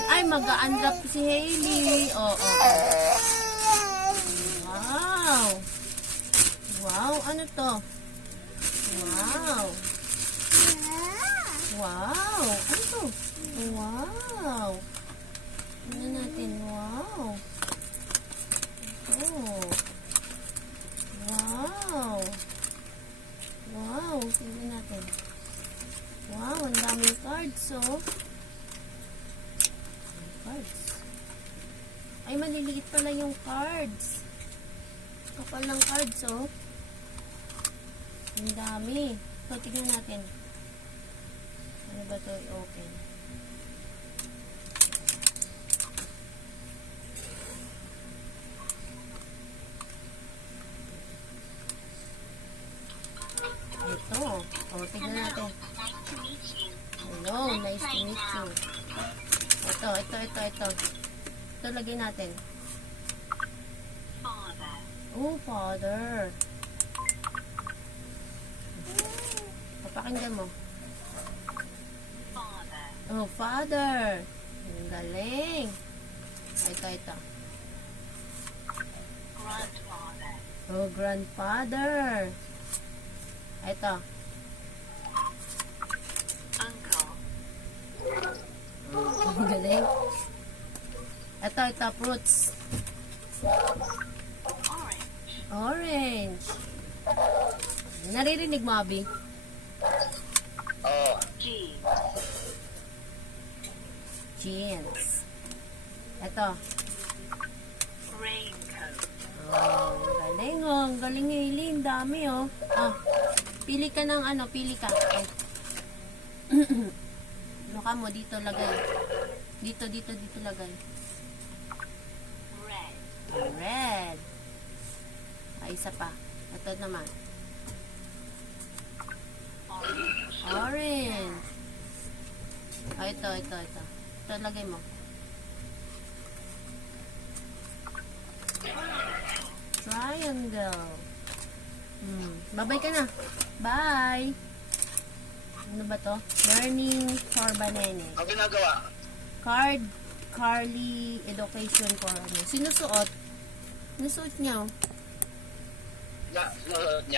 natin. Ay, mag-unwrap si Hailey. Oh, oh, oh. Wow. Wow, ano to? Wow. Wow. Ano to? Wow. Ano natin? Wow. Oh. Wow. Wow. Tingnan natin. Wow, ang daming cards, oh. Cards. Ay, maliliit pala yung cards. Kapal ng cards, oh. Ang dami. So, tignan natin. Ano ba ito? I-open. Ito. O, tignan natin. Hello, nice to meet you. Ito. Ito, lagay natin. Oh, father. Papakinggan mo. Oh, father. Ang galing. Ito. Oh, grandfather. Ito. Ang galing. Ito, fruits. Orange. Naririnig mo, Abby? Jeans. Ito. Oh, galing, oh. Ang galing, Hailey. Ang dami, oh. Ah, pili ka ng ano, pili ka. Ay. Luka mo, dito lagay. Dito lagay. Red. Ay, isa pa. Ito naman. Orange. Oh, ito. Ito, lagay mo. Triangle. Bye-bye ka na. Bye. Ano ba to? Learning for Banene. Ang ginagawa? Carly Education for ano. Sinusuot. Sinusuot niya, oh. Sinusuot niya.